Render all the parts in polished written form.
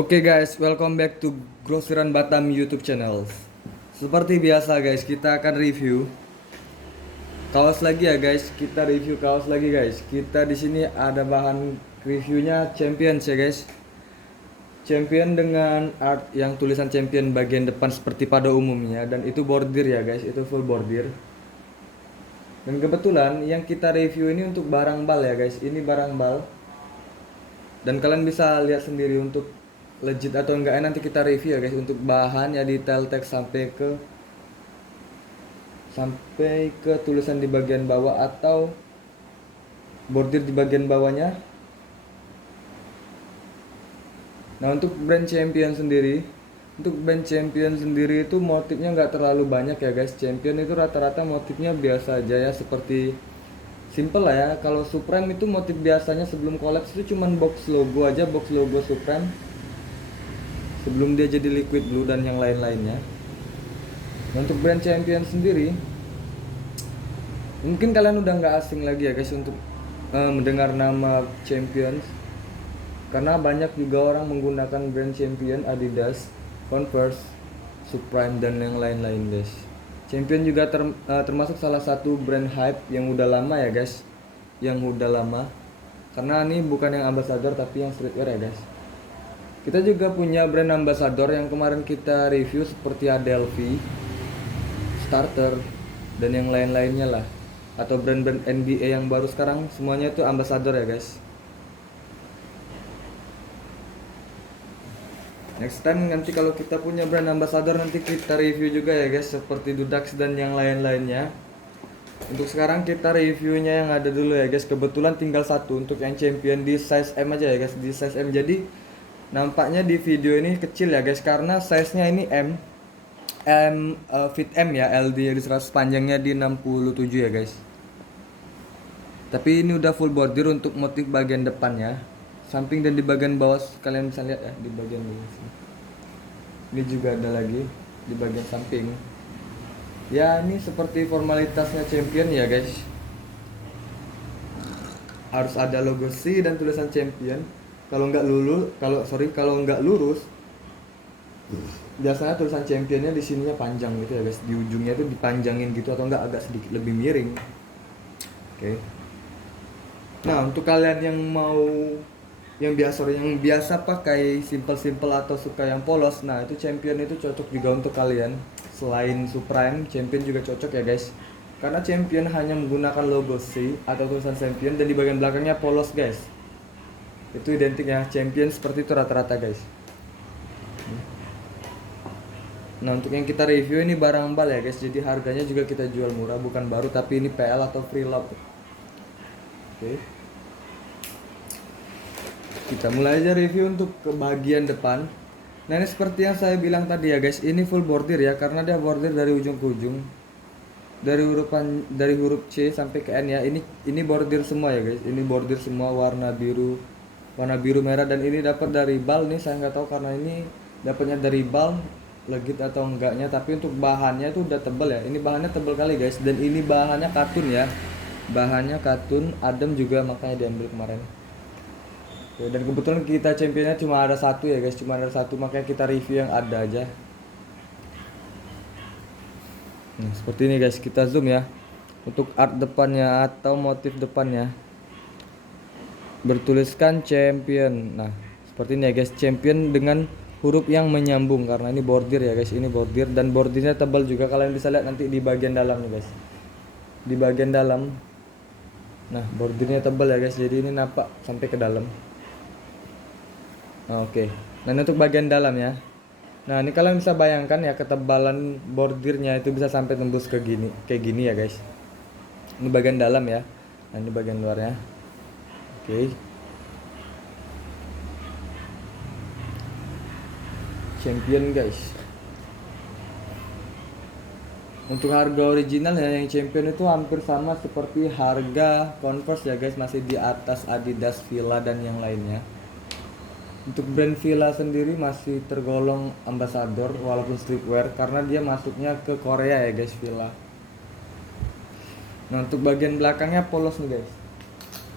Oke guys, welcome back to Grosiran Batam YouTube channel. Seperti biasa guys, kita akan review kaos lagi ya guys. Kita review kaos lagi guys. Kita di sini ada bahan reviewnya Champions ya guys. Champion dengan art yang tulisan Champion bagian depan seperti pada umumnya, dan itu bordir ya guys, itu full bordir. Dan kebetulan yang kita review ini untuk barang bal ya guys. Ini barang bal. Dan kalian bisa lihat sendiri untuk legit atau enggaknya nanti kita review ya guys, untuk bahan ya, detail teks sampai ke tulisan di bagian bawah atau bordir di bagian bawahnya. Nah, untuk brand Champion sendiri itu motifnya nggak terlalu banyak ya guys. Champion itu rata-rata motifnya biasa aja ya, seperti simple lah ya. Kalau Supreme itu motif biasanya sebelum collapse itu cuman box logo aja, box logo Supreme sebelum dia jadi liquid blue dan yang lain-lainnya. Nah, untuk brand Champion sendiri mungkin kalian udah nggak asing lagi ya guys untuk mendengar nama Champions, karena banyak juga orang menggunakan brand Champion, Adidas, Converse, Supreme dan yang lain-lain guys. Champion juga termasuk salah satu brand hype yang udah lama ya guys, yang udah lama, karena ini bukan yang ambassador tapi yang streetwear ya guys. Kita juga punya brand ambassador yang kemarin kita review seperti Adelphi, Starter, dan yang lain-lainnya lah. Atau brand-brand NBA yang baru sekarang, semuanya itu ambassador ya guys. Next time nanti kalau kita punya brand ambassador nanti kita review juga ya guys, seperti Dudax dan yang lain-lainnya. Untuk sekarang kita reviewnya yang ada dulu ya guys. Kebetulan tinggal satu untuk yang Champion di size M aja ya guys, di size M. Jadi nampaknya di video ini kecil ya guys, karena size-nya ini fit M ya, LD di 100, panjangnya di 67 ya guys. Tapi ini udah full bordir untuk motif bagian depannya, samping dan di bagian bawah. Kalian bisa lihat ya di bagian bawah sini. Ini juga ada lagi di bagian samping. Ya, ini seperti formalitasnya Champion ya guys. Harus ada logo C dan tulisan Champion. Kalau nggak lurus, biasanya tulisan Championnya di sininya panjang gitu ya guys, di ujungnya tuh dipanjangin gitu, atau enggak agak sedikit lebih miring. Oke. Nah, untuk kalian yang biasa pakai simple atau suka yang polos, nah itu Champion itu cocok juga untuk kalian. Selain Supreme, Champion juga cocok ya guys, karena Champion hanya menggunakan logo C atau tulisan Champion, dan di bagian belakangnya polos guys. Itu identik ya, Champion seperti itu rata-rata guys. Nah, untuk yang kita review ini barang bal ya guys, jadi harganya juga kita jual murah, bukan baru tapi ini PL atau free love. Oke. Kita mulai aja review untuk ke bagian depan. Nah, ini seperti yang saya bilang tadi ya guys, ini full bordir ya, karena dia bordir dari ujung ke ujung. Dari huruf C sampai ke N ya. Ini bordir semua ya guys. Ini bordir semua warna biru merah, dan ini dapat dari bal nih. Saya nggak tahu karena ini dapatnya dari bal legit atau enggaknya, tapi untuk bahannya itu udah tebal ya. Ini bahannya tebal kali guys, dan ini bahannya katun ya. Bahannya katun, adem juga, makanya diambil kemarin. Oke, dan kebetulan kita Championnya cuma ada satu ya guys, makanya kita review yang ada aja. Nah, seperti ini guys, kita zoom ya. Untuk art depannya atau motif depannya bertuliskan Champion. Nah, seperti ini ya guys, Champion dengan huruf yang menyambung, karena ini bordir ya guys, ini bordir, dan bordirnya tebal juga. Kalian bisa lihat nanti di bagian dalamnya guys, di bagian dalam. Nah, bordirnya tebal ya guys, jadi ini nampak sampai ke dalam. Nah, oke. Nah, untuk bagian dalam ya. Nah, ini kalian bisa bayangkan ya, ketebalan bordirnya itu bisa sampai tembus ke kayak gini ya guys. Ini bagian dalam ya. Nah, ini bagian luarnya. Oke. Champion guys. Untuk harga original ya, yang Champion itu hampir sama seperti harga Converse ya guys, masih di atas Adidas, Fila dan yang lainnya. Untuk brand Fila sendiri masih tergolong ambassador walaupun streetwear, karena dia masuknya ke Korea ya guys, Fila. Nah, untuk bagian belakangnya polos nih guys.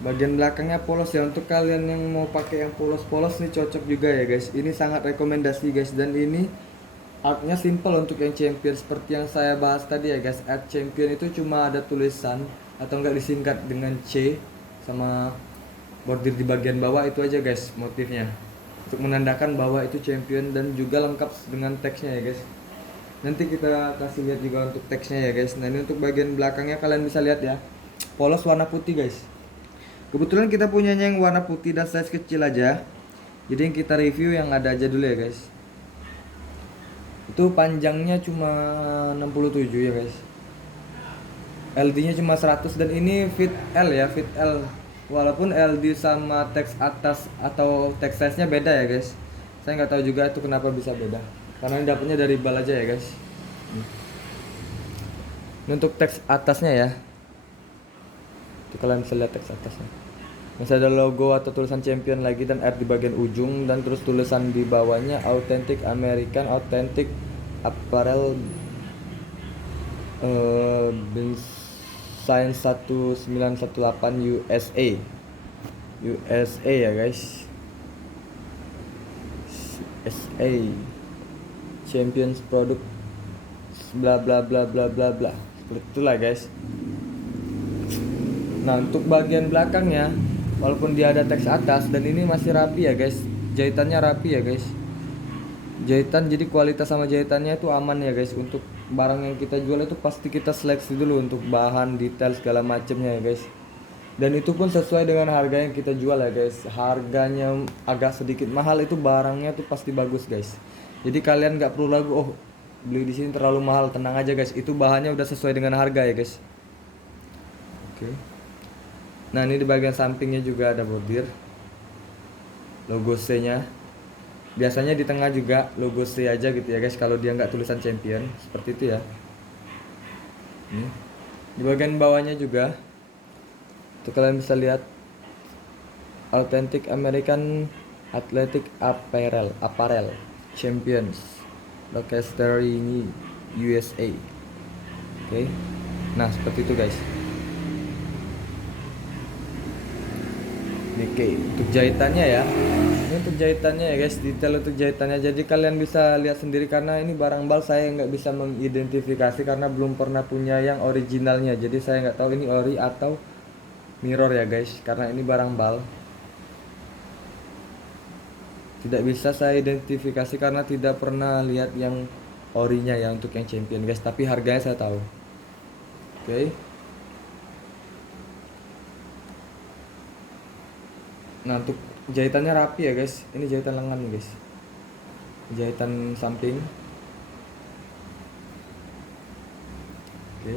Bagian belakangnya polos ya, untuk kalian yang mau pakai yang polos-polos nih cocok juga ya guys. Ini sangat rekomendasi guys, dan ini artnya simple untuk yang champion seperti yang saya bahas tadi ya guys. Art champion itu cuma ada tulisan atau enggak disingkat dengan C sama bordir di bagian bawah, itu aja guys motifnya. Untuk menandakan bahwa itu champion, dan juga lengkap dengan teksnya ya guys. Nanti kita kasih lihat juga untuk teksnya ya guys. Nah, ini untuk bagian belakangnya kalian bisa lihat ya. Polos warna putih guys. Kebetulan kita punyanya yang warna putih dan size kecil aja. Jadi yang kita review yang ada aja dulu ya guys. Itu panjangnya cuma 67 ya guys. LD-nya cuma 100, dan ini fit L ya, fit L. Walaupun LD sama teks atas atau teks size-nya beda ya guys. Saya nggak tahu juga itu kenapa bisa beda. Karena ini dapatnya dari bal aja ya guys. Ini untuk teks atasnya ya. Itu kalian bisa lihat teks atasnya. Masih ada logo atau tulisan champion lagi, dan R di bagian ujung, dan terus tulisan di bawahnya Authentic American Authentic Apparel Science 1918 USA. USA ya guys. USA Champions Product bla bla bla bla bla bla. Seperti itulah guys. Nah, untuk bagian belakangnya walaupun dia ada teks atas, dan ini masih rapi ya guys. Jahitannya rapi ya guys. Jahitan, jadi kualitas sama jahitannya itu aman ya guys. Untuk barang yang kita jual itu pasti kita seleksi dulu untuk bahan, detail segala macamnya ya guys. Dan itu pun sesuai dengan harga yang kita jual ya guys. Harganya agak sedikit mahal, itu barangnya tuh pasti bagus guys. Jadi kalian nggak perlu ragu, oh beli di sini terlalu mahal. Tenang aja guys, itu bahannya udah sesuai dengan harga ya guys. Oke. Nah, ini di bagian sampingnya juga ada bordir logo C-nya. Biasanya di tengah juga logo C aja gitu ya guys, kalau dia nggak tulisan champion, seperti itu ya. Ini di bagian bawahnya juga tuh kalian bisa lihat Authentic American Athletic Apparel Champions Rochester ini USA. Oke. Nah, seperti itu guys. Oke, untuk jahitannya ya. Ini untuk jahitannya ya guys, detail untuk jahitannya. Jadi kalian bisa lihat sendiri, karena ini barang bal saya nggak bisa mengidentifikasi karena belum pernah punya yang originalnya. Jadi saya nggak tahu ini ori atau mirror ya guys, karena ini barang bal. Tidak bisa saya identifikasi karena tidak pernah lihat yang orinya ya untuk yang champion guys. Tapi harganya saya tahu. Oke. Nah, untuk jahitannya rapi ya guys. Ini jahitan lengan nih guys. Jahitan samping. Oke.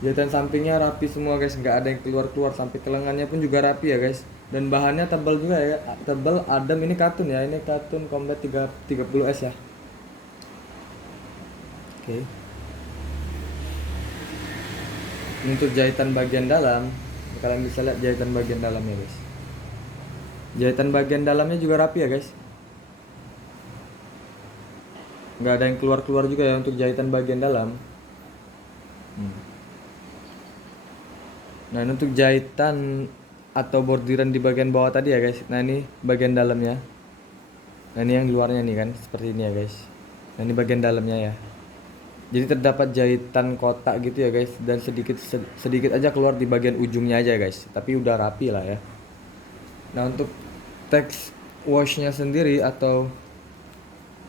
Jahitan sampingnya rapi semua guys, nggak ada yang keluar-keluar, sampai ke lengannya pun juga rapi ya guys. Dan bahannya tebal juga ya, tebal adem. Ini katun ya, ini katun combat 30S ya. Oke. Ini untuk jahitan bagian dalam. Kalian bisa lihat jahitan bagian dalamnya guys. Jahitan bagian dalamnya juga rapi ya guys. Nggak ada yang keluar-keluar juga ya untuk jahitan bagian dalam. Nah, ini untuk jahitan atau bordiran di bagian bawah tadi ya guys. Nah, ini bagian dalamnya. Nah, ini yang luarnya nih kan, seperti ini ya guys. Nah, ini bagian dalamnya ya. Jadi terdapat jahitan kotak gitu ya guys, dan sedikit aja keluar di bagian ujungnya aja guys. Tapi udah rapi lah ya. Nah, untuk teks washnya sendiri atau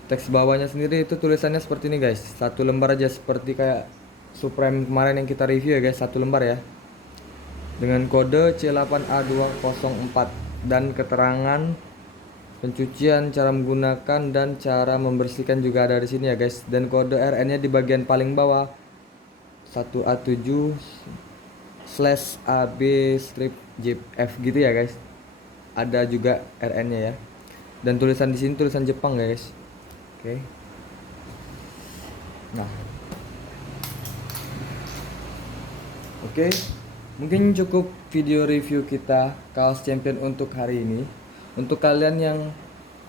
teks bawahnya sendiri itu tulisannya seperti ini guys. Satu lembar aja, seperti kayak Supreme kemarin yang kita review ya guys, satu lembar ya. Dengan kode C8A204 dan keterangan pencucian, cara menggunakan dan cara membersihkan juga ada di sini ya guys. Dan kode RN-nya di bagian paling bawah 1A7/AB/JF gitu ya guys. Ada juga RN-nya ya. Dan tulisan di sini tulisan Jepang guys. Oke. Nah. Oke. Mungkin cukup video review kita kaos champion untuk hari ini. Untuk kalian yang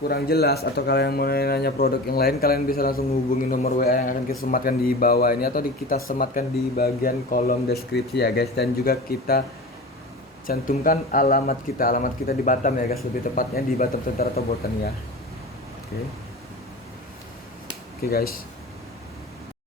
kurang jelas atau kalian yang mau nanya produk yang lain, kalian bisa langsung hubungi nomor WA yang akan kita sematkan di bawah ini, atau kita sematkan di bagian kolom deskripsi ya guys. Dan juga kita cantumkan alamat kita di Batam ya guys, lebih tepatnya di Batam Tentara Tobotan ya. Oke. Oke guys.